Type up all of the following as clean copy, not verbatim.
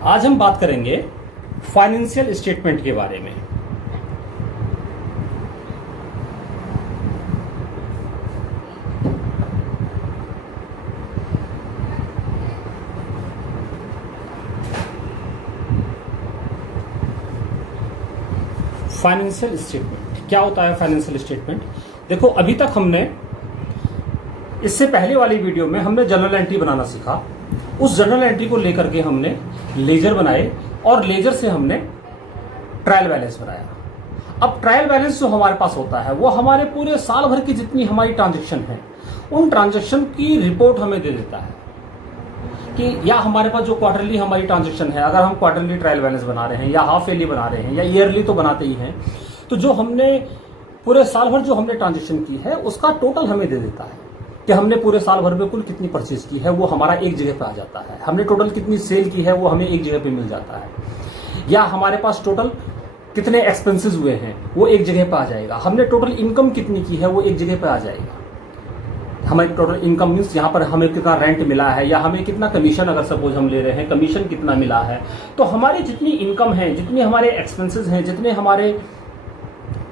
आज हम बात करेंगे फाइनेंशियल स्टेटमेंट के बारे में। फाइनेंशियल स्टेटमेंट क्या होता है? फाइनेंशियल स्टेटमेंट देखो, अभी तक हमने इससे पहले वाली वीडियो में हमने जर्नल एंट्री बनाना सीखा। उस जर्नल एंट्री को लेकर के हमने लेजर बनाए और लेजर से हमने ट्रायल बैलेंस बनाया। अब ट्रायल बैलेंस जो हमारे पास होता है वो हमारे पूरे साल भर की जितनी हमारी ट्रांजैक्शन है उन ट्रांजैक्शन की रिपोर्ट हमें दे देता है कि या हमारे पास जो क्वार्टरली हमारी ट्रांजैक्शन है, अगर हम क्वार्टरली ट्रायल बैलेंस बना रहे हैं या हाफ ईयरली बना रहे हैं या ईयरली तो बनाते ही हैं, तो जो हमने पूरे साल भर जो हमने ट्रांजैक्शन की है उसका टोटल हमें दे देता है कि हमने पूरे साल भर में कुल कितनी परचेज की है, वो हमारा एक जगह पे आ जाता है। हमने टोटल कितनी सेल की है वो हमें एक जगह पे मिल जाता है। या हमारे पास टोटल कितने एक्सपेंसेस हुए हैं वो एक जगह पे आ जाएगा। हमने टोटल इनकम कितनी की है वो एक जगह पे आ जाएगा। हमारी टोटल इनकम मीन्स यहाँ पर हमें कितना रेंट मिला है या हमें कितना कमीशन, अगर सपोज हम ले रहे हैं, कमीशन कितना मिला है। तो हमारी जितनी इनकम है, जितनी हमारे एक्सपेंसेस हैं, जितने हमारे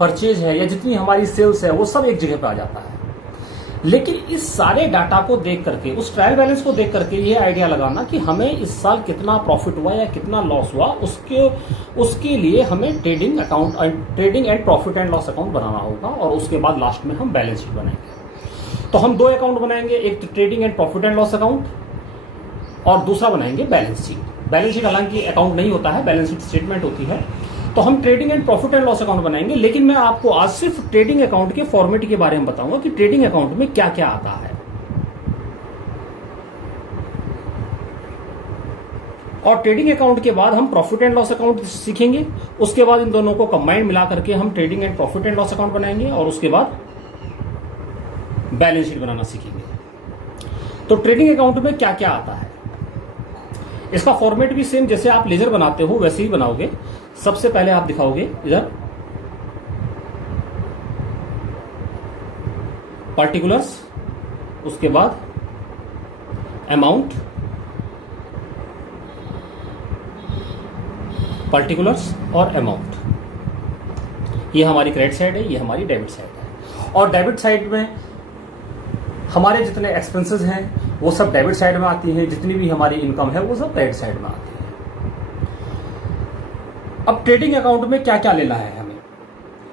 परचेज है या जितनी हमारी सेल्स है, वो सब एक जगह पे आ जाता है। लेकिन इस सारे डाटा को देख करके, उस ट्रायल बैलेंस को देख करके ये आइडिया लगाना कि हमें इस साल कितना प्रॉफिट हुआ या कितना लॉस हुआ, उसके लिए हमें trading and profit and loss account बनाना होगा। और उसके बाद लास्ट में हम बैलेंस शीट बनाएंगे। तो हम दो अकाउंट बनाएंगे, एक trading and profit and loss account और दूसरा बनाएंगे बैलेंस शीट। बैलेंस शीट हालांकि अकाउंट नहीं होता है, बैलेंस शीट स्टेटमेंट होती है। तो हम trading and profit and loss account बनाएंगे। लेकिन मैं आपको आज सिर्फ ट्रेडिंग अकाउंट के फॉर्मेट के बारे में बताऊंगा कि ट्रेडिंग अकाउंट में क्या क्या आता है। और ट्रेडिंग अकाउंट के बाद हम प्रॉफिट एंड लॉस अकाउंट सीखेंगे। उसके बाद इन दोनों को कंबाइंड मिला करके हम trading and profit and loss account बनाएंगे और उसके बाद बैलेंस शीट बनाना सीखेंगे। तो ट्रेडिंग अकाउंट में क्या क्या आता है, इसका फॉर्मेट भी सेम जैसे आप लेजर बनाते हो वैसे ही बनाओगे। सबसे पहले आप दिखाओगे इधर पार्टिकुलर्स, उसके बाद अमाउंट, पार्टिकुलर्स और अमाउंट। ये हमारी क्रेडिट साइड है, ये हमारी डेबिट साइड है। और डेबिट साइड में हमारे जितने एक्सपेंसेस हैं वो सब डेबिट साइड में आती हैं, जितनी भी हमारी इनकम है वो सब क्रेडिट साइड में आती है। अब ट्रेडिंग अकाउंट में क्या क्या लेना है हमें,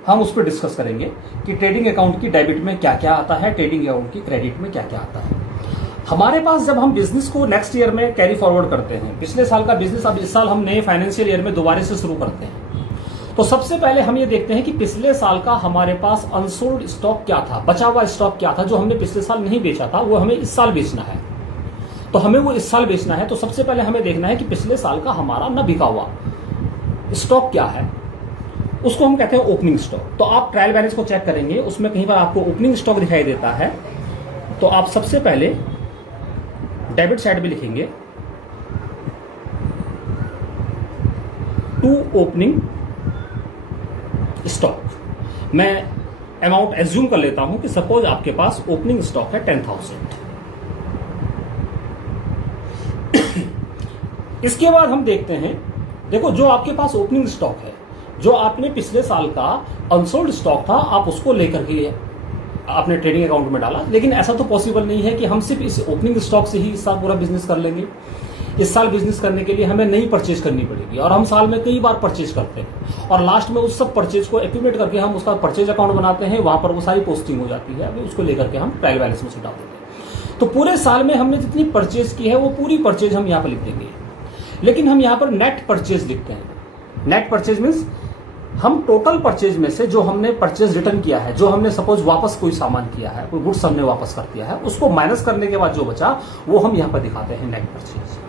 हम उस पर डिस्कस करेंगे कि ट्रेडिंग अकाउंट की डेबिट में क्या क्या आता है, ट्रेडिंग अकाउंट की क्रेडिट में क्या क्या आता है। हमारे पास जब हम बिजनेस को नेक्स्ट ईयर में कैरी फॉरवर्ड करते हैं, पिछले साल का बिजनेस अब इस साल हम नए फाइनेंशियल ईयर में दोबारा से शुरू करते हैं, तो सबसे पहले हम ये देखते हैं कि पिछले साल का हमारे पास अनसोल्ड स्टॉक क्या था, बचा हुआ स्टॉक क्या था जो हमने पिछले साल नहीं बेचा था, वो हमें इस साल बेचना है। तो हमें वो इस साल बेचना है, तो सबसे पहले हमें देखना है कि पिछले साल का हमारा न बिका हुआ स्टॉक क्या है, उसको हम कहते हैं ओपनिंग स्टॉक। तो आप ट्रायल बैलेंस को चेक करेंगे, उसमें कहीं पर आपको ओपनिंग स्टॉक दिखाई देता है। तो आप सबसे पहले डेबिट साइड में लिखेंगे टू ओपनिंग स्टॉक। मैं अमाउंट एज्यूम कर लेता हूं कि सपोज आपके पास ओपनिंग स्टॉक है 10,000। इसके बाद हम देखते हैं, देखो जो आपके पास ओपनिंग स्टॉक है, जो आपने पिछले साल का अनसोल्ड स्टॉक था, आप उसको लेकर के आपने ट्रेडिंग अकाउंट में डाला। लेकिन ऐसा तो पॉसिबल नहीं है कि हम सिर्फ इस ओपनिंग स्टॉक से ही इस साल पूरा बिजनेस कर लेंगे। इस साल बिजनेस करने के लिए हमें नई परचेज करनी पड़ेगी और हम साल में कई बार परचेज करते हैं और लास्ट में उस सब परचेज को एक्यूमुलेट करके हम उसका परचेज अकाउंट बनाते हैं। वहां पर वो सारी पोस्टिंग हो जाती है, अभी उसको लेकर के हम ट्रायल बैलेंस में से डाल देते हैं। तो पूरे साल में हमने जितनी परचेज की है वो पूरी परचेज हम यहाँ पर लिख देंगे। लेकिन हम यहाँ पर नेट परचेज लिखते हैं। नेट परचेज मीन्स हम टोटल परचेज में से जो हमने परचेज रिटर्न किया है, जो हमने सपोज वापस कोई सामान किया है, कोई गुड्स हमने वापस कर दिया है, उसको माइनस करने के बाद जो बचा वो हम यहाँ पर दिखाते हैं नेट परचेज।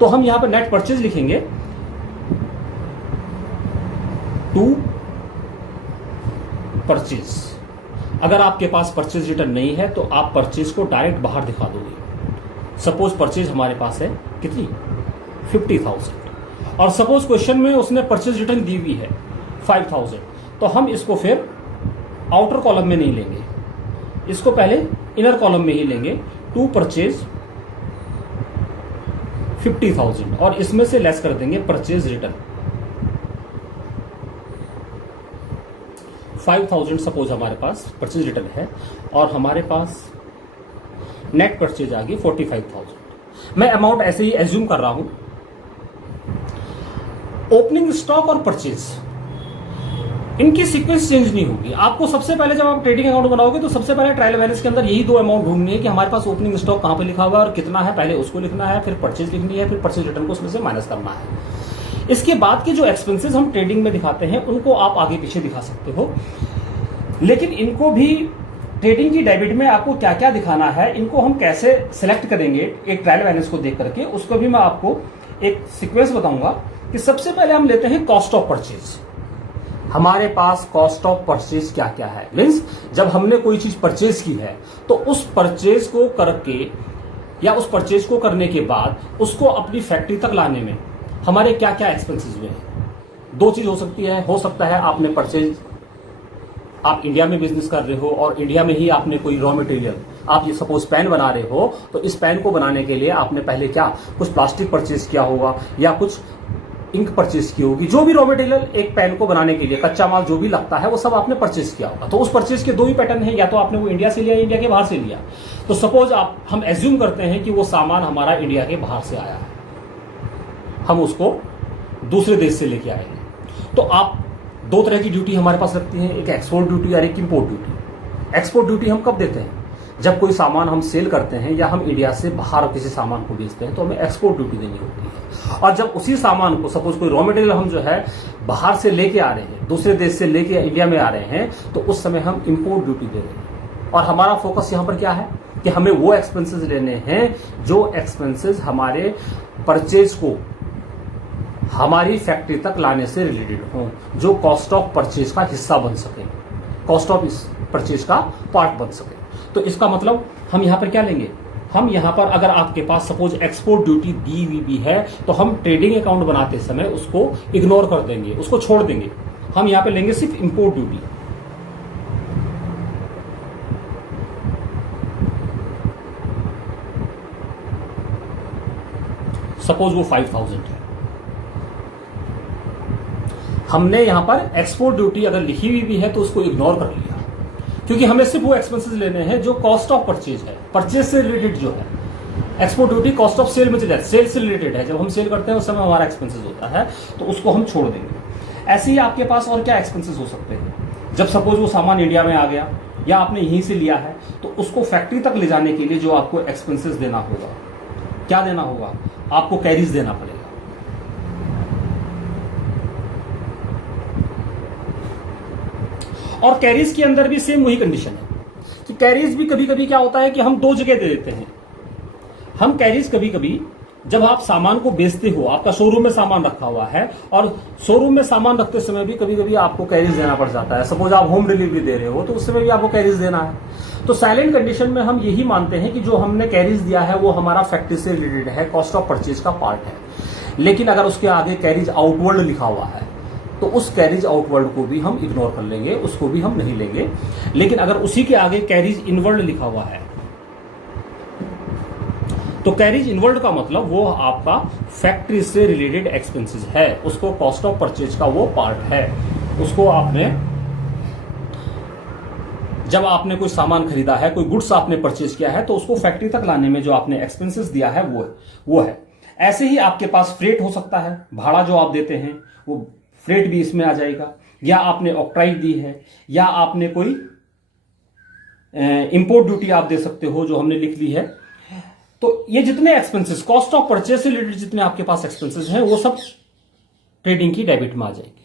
तो हम यहाँ पर नेट परचेज लिखेंगे टू परचेज। अगर आपके पास परचेज रिटर्न नहीं है तो आप परचेज को डायरेक्ट बाहर दिखा दोगे। सपोज परचेज हमारे पास है कितनी, 50,000 और सपोज क्वेश्चन में उसने परचेज रिटर्न दी हुई है 5,000, तो हम इसको फिर आउटर कॉलम में नहीं लेंगे, इसको पहले इनर कॉलम में ही लेंगे। टू परचेज 50,000 और इसमें से लेस कर देंगे परचेज रिटर्न 5,000 सपोज हमारे पास परचेज रिटर्न है और हमारे पास नेट परचेज आ गई 45,000। मैं अमाउंट ऐसे ही एज्यूम कर रहा हूं। ओपनिंग स्टॉक और परचेज इनकी सीक्वेंस चेंज नहीं होगी। आपको सबसे पहले जब आप ट्रेडिंग अकाउंट बनाओगे तो सबसे पहले ट्रायल बैलेंस के अंदर यही दो अमाउंट ढूंढनी है कि हमारे पास ओपनिंग स्टॉक कहां पे लिखा हुआ है और कितना है, पहले उसको लिखना है, फिर परचेज लिखनी है, फिर परचेज रिटर्न को उसमें से माइनस करना है। इसके बाद के जो एक्सपेंसेस हम ट्रेडिंग में दिखाते हैं उनको आप आगे पीछे दिखा सकते हो, लेकिन इनको भी ट्रेडिंग की डेबिट में आपको क्या क्या दिखाना है, इनको हम कैसे सिलेक्ट करेंगे एक ट्रायल बैलेंस को देख करके, उसको भी मैं आपको एक सीक्वेंस बताऊंगा। कि सबसे पहले हम लेते हैं कॉस्ट ऑफ परचेज। हमारे पास कॉस्ट ऑफ परचेज क्या क्या है, मीन्स जब हमने कोई चीज परचेज की है तो उस परचेज को करके या उस परचेज को करने के बाद उसको अपनी फैक्ट्री तक लाने में हमारे क्या क्या एक्सपेंसेस हुए हैं। दो चीज हो सकती है, हो सकता है आपने परचेज, आप इंडिया में बिजनेस कर रहे हो और इंडिया में ही आपने कोई रॉ मटेरियल, आप ये सपोज पेन बना रहे हो तो इस पेन को बनाने के लिए आपने पहले क्या कुछ प्लास्टिक परचेज किया होगा या कुछ इंक परचेज की होगी। जो भी रॉ मटेरियल एक पेन को बनाने के लिए कच्चा माल जो भी लगता है वो सब आपने परचेज किया होगा। तो उस परचेज के दो ही पैटर्न है, या तो आपने वो इंडिया से लिया या इंडिया के बाहर से लिया। तो सपोज हम एज्यूम करते हैं कि वो सामान हमारा इंडिया के बाहर से आया है, हम उसको दूसरे देश से लेके आएंगे। तो आप दो तरह की ड्यूटी हमारे पास लगती है, एक एक्सपोर्ट ड्यूटी और एक इंपोर्ट ड्यूटी। एक्सपोर्ट ड्यूटी हम कब देते हैं, जब कोई सामान हम सेल करते हैं या हम इंडिया से बाहर किसी सामान को बेचते हैं तो हमें एक्सपोर्ट ड्यूटी देनी होती है। और जब उसी सामान को सपोज कोई रॉ मटेरियल हम जो है बाहर से लेके आ रहे हैं, दूसरे देश से लेके इंडिया में आ रहे हैं, तो उस समय हम इंपोर्ट ड्यूटी दे रहे हैं। और हमारा फोकस यहां पर क्या है कि हमें वो एक्सपेंसेस लेने हैं जो एक्सपेंसेस हमारे परचेज को हमारी फैक्ट्री तक लाने से रिलेटेड हो, जो कॉस्ट ऑफ परचेज का हिस्सा बन सके, कॉस्ट ऑफ परचेज का पार्ट बन सके। तो इसका मतलब हम यहां पर क्या लेंगे, हम यहां पर अगर आपके पास सपोज एक्सपोर्ट ड्यूटी दी हुई भी है तो हम ट्रेडिंग अकाउंट बनाते समय उसको इग्नोर कर देंगे, उसको छोड़ देंगे। हम यहां पे लेंगे सिर्फ इंपोर्ट ड्यूटी। सपोज वो 5,000 है, हमने यहां पर एक्सपोर्ट ड्यूटी अगर लिखी हुई भी है तो उसको इग्नोर कर लिया, क्योंकि हमें सिर्फ वो एक्सपेंसेस लेने हैं जो कॉस्ट ऑफ परचेज है, परचेज से रिलेटेड जो है। Export duty cost of sale में चले, सेल से रिलेटेड है, जब हम सेल करते हैं उस समय हमारा एक्सपेंसेस होता है, तो उसको हम छोड़ देंगे। ऐसे ही आपके पास और क्या एक्सपेंसेस हो सकते हैं, जब सपोज वो सामान इंडिया में आ गया या आपने यहीं से लिया है तो उसको फैक्ट्री तक ले जाने के लिए जो आपको एक्सपेंसेस देना होगा, क्या देना होगा, आपको कैरीज देना पड़ेगा। और कैरीज के अंदर भी सेम वही कंडीशन है कि कैरीज भी कभी कभी क्या होता है कि हम दो जगह दे देते हैं। हम कैरीज कभी कभी जब आप सामान को बेचते हो, आपका शोरूम में सामान रखा हुआ है और शोरूम में सामान रखते समय भी कभी कभी आपको कैरीज देना पड़ जाता है। सपोज आप होम डिलीवरी दे रहे हो तो उस समय भी आपको कैरीज देना है। तो साइलेंट कंडीशन में हम यही मानते हैं कि जो हमने कैरीज दिया है वो हमारा फैक्ट्री से रिलेटेड है, कॉस्ट ऑफ परचेज का पार्ट है। लेकिन अगर उसके आगे कैरीज आउटवर्ड लिखा हुआ है तो उस कैरीज आउटवर्ड को भी हम इग्नोर कर लेंगे, उसको भी हम नहीं लेंगे। लेकिन अगर उसी के आगे कैरीज इनवर्ड लिखा हुआ है तो कैरीज इनवर्ड का मतलब वो आपका फैक्ट्री से रिलेटेड एक्सपेंसेस है, उसको कॉस्ट ऑफ परचेज का वो पार्ट है। उसको आपने जब आपने कोई सामान खरीदा है, कोई गुड्स आपने परचेज किया है तो उसको फैक्ट्री तक लाने में जो आपने एक्सपेंसेस दिया है वो है। ऐसे ही आपके पास फ्रेट हो सकता है, भाड़ा जो आप देते हैं वो फ्रेट भी इसमें आ जाएगा, या आपने ऑक्ट्राइड दी है, या आपने कोई इंपोर्ट ड्यूटी आप दे सकते हो जो हमने लिख ली है। तो ये जितने एक्सपेंसेस कॉस्ट ऑफ परचेज से रिलेटेड जितने आपके पास एक्सपेंसेस हैं वो सब ट्रेडिंग की डेबिट में आ जाएगी।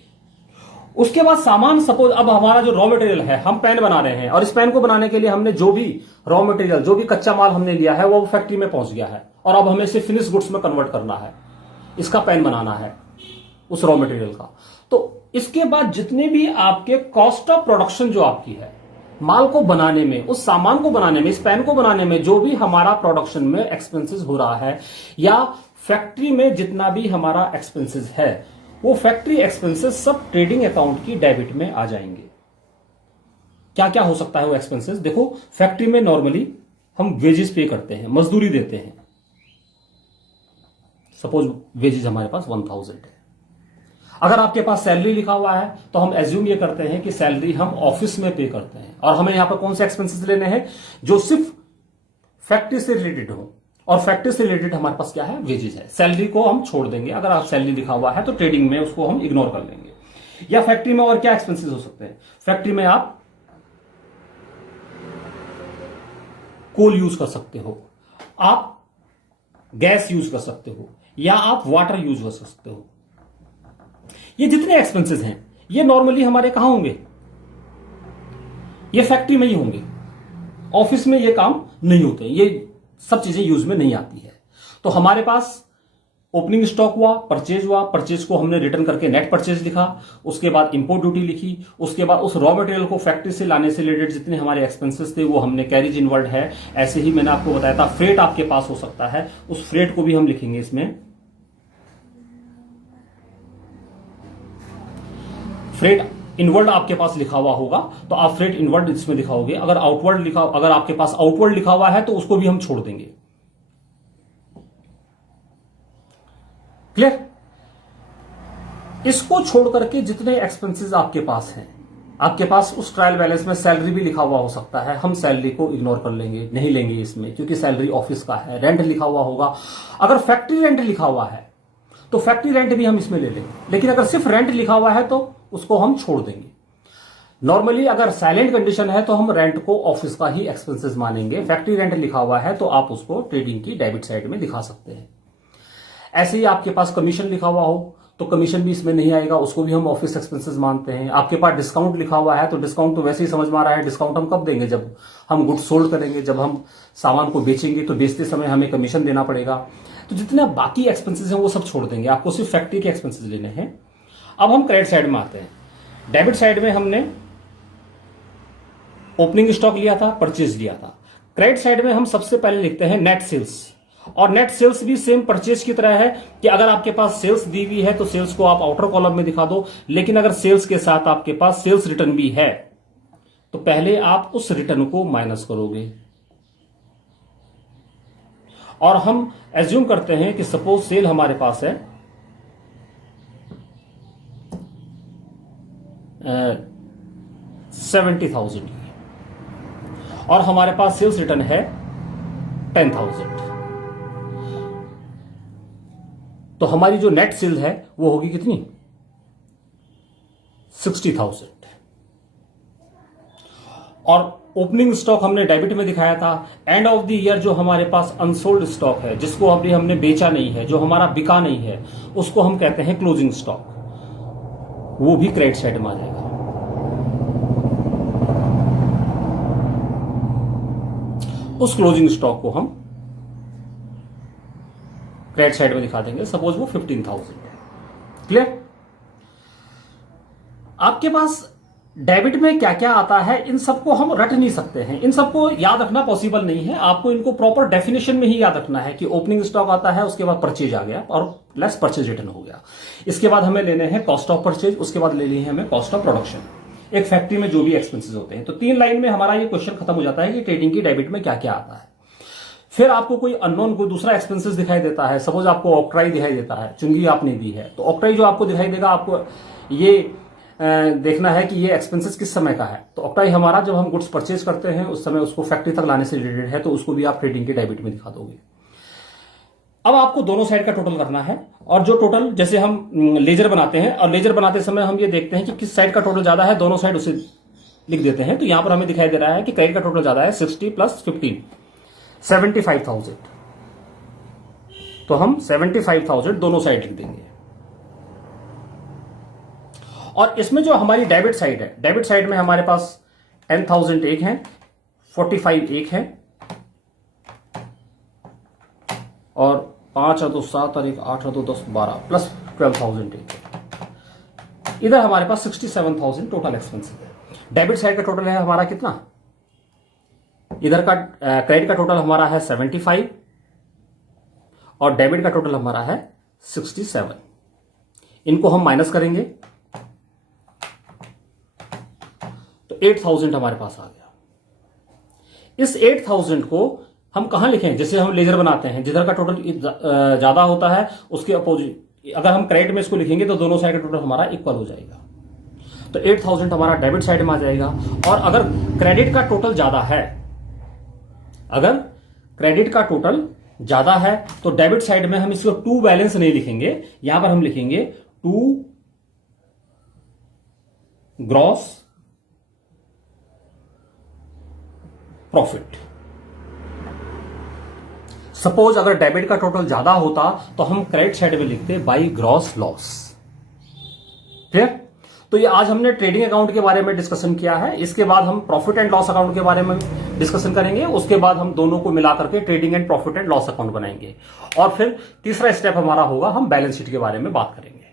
उसके बाद सामान, सपोज अब हमारा जो रॉ मटेरियल है, हम पेन बना रहे हैं और इस पेन को बनाने के लिए हमने जो भी रॉ मटेरियल, जो भी कच्चा माल हमने लिया है वो फैक्ट्री में पहुंच गया है और अब हमें इसे फिनिश गुड्स में कन्वर्ट करना है, इसका पेन बनाना है उस रॉ मटेरियल का। तो इसके बाद जितने भी आपके कॉस्ट ऑफ प्रोडक्शन जो आपकी है, माल को बनाने में, उस सामान को बनाने में, इस पेन को बनाने में जो भी हमारा प्रोडक्शन में एक्सपेंसेस हो रहा है या फैक्ट्री में जितना भी हमारा एक्सपेंसेस है, वो फैक्ट्री एक्सपेंसेस सब ट्रेडिंग अकाउंट की डेबिट में आ जाएंगे। क्या क्या हो सकता है वो एक्सपेंसेस, देखो फैक्ट्री में नॉर्मली हम वेजेस पे करते हैं, मजदूरी देते हैं, सपोज वेजेज हमारे पास 1000 है। अगर आपके पास सैलरी लिखा हुआ है तो हम एज्यूम ये करते हैं कि सैलरी हम ऑफिस में पे करते हैं, और हमें यहां पर कौन से एक्सपेंसेस लेने हैं जो सिर्फ फैक्ट्री से रिलेटेड हो, और फैक्ट्री से रिलेटेड हमारे पास क्या है, वेजेज है। सैलरी को हम छोड़ देंगे, अगर आप सैलरी लिखा हुआ है तो ट्रेडिंग में उसको हम इग्नोर कर लेंगे। या फैक्ट्री में और क्या एक्सपेंसेस हो सकते हैं, फैक्ट्री में आप कोल यूज कर सकते हो, आप गैस यूज कर सकते हो, या आप वाटर यूज कर सकते हो। ये जितने एक्सपेंसेस हैं ये नॉर्मली हमारे कहां होंगे, ये फैक्ट्री में ही होंगे। ऑफिस में ये काम नहीं होते, ये सब चीजें यूज में नहीं आती है। तो हमारे पास ओपनिंग स्टॉक हुआ, परचेज को हमने रिटर्न करके नेट परचेज लिखा, उसके बाद इंपोर्ट ड्यूटी लिखी, उसके बाद उस रॉ मटेरियल को फैक्ट्री से लाने से रिलेटेड जितने हमारे एक्सपेंसेस थे वो हमने कैरिज इनवर्ड है। ऐसे ही मैंने आपको बताया था फ्रेट आपके पास हो सकता है, उस फ्रेट को भी हम लिखेंगे इसमें। फ्रेट इनवर्ड आपके पास लिखा हुआ होगा तो आप फ्रेट इनवर्ड इसमें दिखाओगे। अगर आपके पास आउटवर्ड लिखा हुआ है तो उसको भी हम छोड़ देंगे। क्लियर? इसको छोड़ करके जितने एक्सपेंसेस आपके पास हैं, आपके पास उस ट्रायल बैलेंस में सैलरी भी लिखा हुआ हो सकता है, हम सैलरी को इग्नोर कर लेंगे, नहीं लेंगे इसमें, क्योंकि सैलरी ऑफिस का है। रेंट लिखा हुआ होगा, अगर फैक्ट्री रेंट लिखा हुआ है तो फैक्ट्री रेंट भी हम इसमें ले लेंगे, लेकिन अगर सिर्फ रेंट लिखा हुआ है तो उसको हम छोड़ देंगे। नॉर्मली अगर साइलेंट कंडीशन है तो हम रेंट को ऑफिस का ही एक्सपेंसेस मानेंगे। फैक्ट्री रेंट लिखा हुआ है तो आप उसको ट्रेडिंग की डेबिट साइड में दिखा सकते हैं। ऐसे ही आपके पास कमीशन लिखा हुआ हो तो कमीशन भी इसमें नहीं आएगा, उसको भी हम ऑफिस एक्सपेंसेस मानते हैं। आपके पास डिस्काउंट लिखा हुआ है तो डिस्काउंट तो वैसे ही समझ में आ रहा है, डिस्काउंट हम कब देंगे, जब हम गुड्स सोल्ड करेंगे, जब हम सामान को बेचेंगे तो बेचते समय हमें कमीशन देना पड़ेगा। तो जितने बाकी एक्सपेंसेस हैं वो सब छोड़ देंगे, आपको सिर्फ फैक्ट्री के एक्सपेंसेस लेने हैं। अब हम क्रेडिट साइड में आते हैं। डेबिट साइड में हमने ओपनिंग स्टॉक लिया था, परचेज लिया था। क्रेडिट साइड में हम सबसे पहले लिखते हैं नेट सेल्स, और नेट सेल्स भी सेम परचेज की तरह है कि अगर आपके पास सेल्स दी हुई है तो सेल्स को आप आउटर कॉलम में दिखा दो, लेकिन अगर सेल्स के साथ आपके पास सेल्स रिटर्न भी है तो पहले आप उस रिटर्न को माइनस करोगे। और हम एज्यूम करते हैं कि सपोज सेल हमारे पास है 70,000 की, और हमारे पास सेल्स रिटर्न है 10,000, तो हमारी जो नेट सेल है वो होगी कितनी, 60,000। और ओपनिंग स्टॉक हमने डेबिट में दिखाया था। एंड ऑफ द ईयर जो हमारे पास अनसोल्ड स्टॉक है, जिसको अभी हमने बेचा नहीं है, जो हमारा बिका नहीं है, उसको हम कहते हैं क्लोजिंग स्टॉक, वो भी क्रेडिट साइड में आ जाएगा। उस क्लोजिंग स्टॉक को हम क्रेडिट साइड में दिखा देंगे, सपोज वो 15,000 है। क्लियर? आपके पास डेबिट में क्या क्या आता है इन सबको हम रट नहीं सकते हैं, इन सबको याद रखना पॉसिबल नहीं है। आपको इनको प्रॉपर डेफिनेशन में ही याद रखना है कि ओपनिंग स्टॉक आता है, उसके बाद परचेज आ गया और लेस परचेज रिटर्न हो गया। इसके बाद हमें लेने हैं कॉस्ट ऑफ परचेज, उसके बाद ले ली है हमें कॉस्ट ऑफ प्रोडक्शन, एक फैक्ट्री में जो भी एक्सपेंसेस होते हैं। तो 3 लाइन में हमारा ये क्वेश्चन खत्म हो जाता है कि ट्रेडिंग की डेबिट में क्या क्या आता है। फिर आपको कोई अननोन कोई दूसरा एक्सपेंसेस दिखाई देता है, सपोज आपको ऑक्ट्राई दिखाई देता है, चुंगी आपने दी है, तो ऑक्ट्राई जो आपको दिखाई देगा, आपको ये देखना है कि ये एक्सपेंसेस किस समय का है। तो ऑक्ट्राई हमारा जब हम गुड्स परचेज करते हैं उस समय उसको फैक्ट्री तक लाने से रिलेटेड है, तो उसको भी आप ट्रेडिंग के डेबिट में दिखा दोगे। अब आपको दोनों साइड का टोटल करना है, और जो टोटल, जैसे हम लेजर बनाते हैं और लेजर बनाते समय हम ये देखते हैं कि किस साइड का टोटल ज्यादा है, दोनों साइड उसे लिख देते हैं। तो यहां पर हमें दिखाई दे रहा है कि क्रेडिट का टोटल ज्यादा है, 60 + 15 75,000, तो हम 75,000 दोनों साइड लिख देंगे। और इसमें जो हमारी डेबिट साइड है, डेबिट साइड में हमारे पास 10,000 एक है, 45 एक है, और 5 है तो 7 और 1 8 है तो 10 12 प्लस 12,000 एक है। इधर हमारे पास 67,000 टोटल एक्सपेंसिव है। डेबिट साइड का टोटल है हमारा कितना, इधर का क्रेडिट का टोटल हमारा है 75 और डेबिट का टोटल हमारा है 67। इनको हम माइनस करेंगे तो 8,000 हमारे पास आ गया। इस 8,000 को हम कहां लिखें, जैसे हम लेजर बनाते हैं, जिधर का टोटल ज्यादा होता है उसके अपोजिट, अगर हम क्रेडिट में इसको लिखेंगे तो दोनों साइड का टोटल हमारा इक्वल हो जाएगा। तो 8000 हमारा डेबिट साइड में आ जाएगा। और अगर क्रेडिट का टोटल ज्यादा है, अगर क्रेडिट का टोटल ज्यादा है तो डेबिट साइड में हम इसको टू बैलेंस नहीं लिखेंगे, यहां पर हम लिखेंगे टू ग्रॉस प्रॉफिट। सपोज अगर डेबिट का टोटल ज्यादा होता तो हम क्रेडिट साइड में लिखते बाई ग्रॉस लॉस। ठीक, तो ये आज हमने ट्रेडिंग अकाउंट के बारे में डिस्कशन किया है। इसके बाद हम प्रॉफिट एंड लॉस अकाउंट के बारे में डिस्कशन करेंगे। उसके बाद हम दोनों को मिला करके trading and profit and loss account बनाएंगे। और फिर तीसरा स्टेप हमारा होगा, हम बैलेंस शीट के बारे में बात करेंगे।